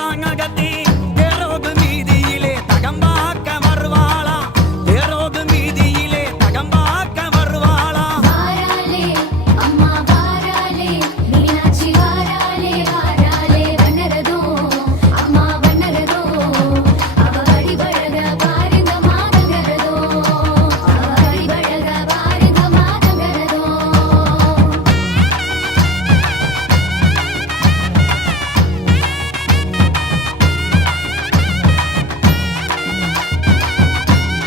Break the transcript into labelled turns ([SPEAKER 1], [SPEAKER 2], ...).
[SPEAKER 1] শরণাগতি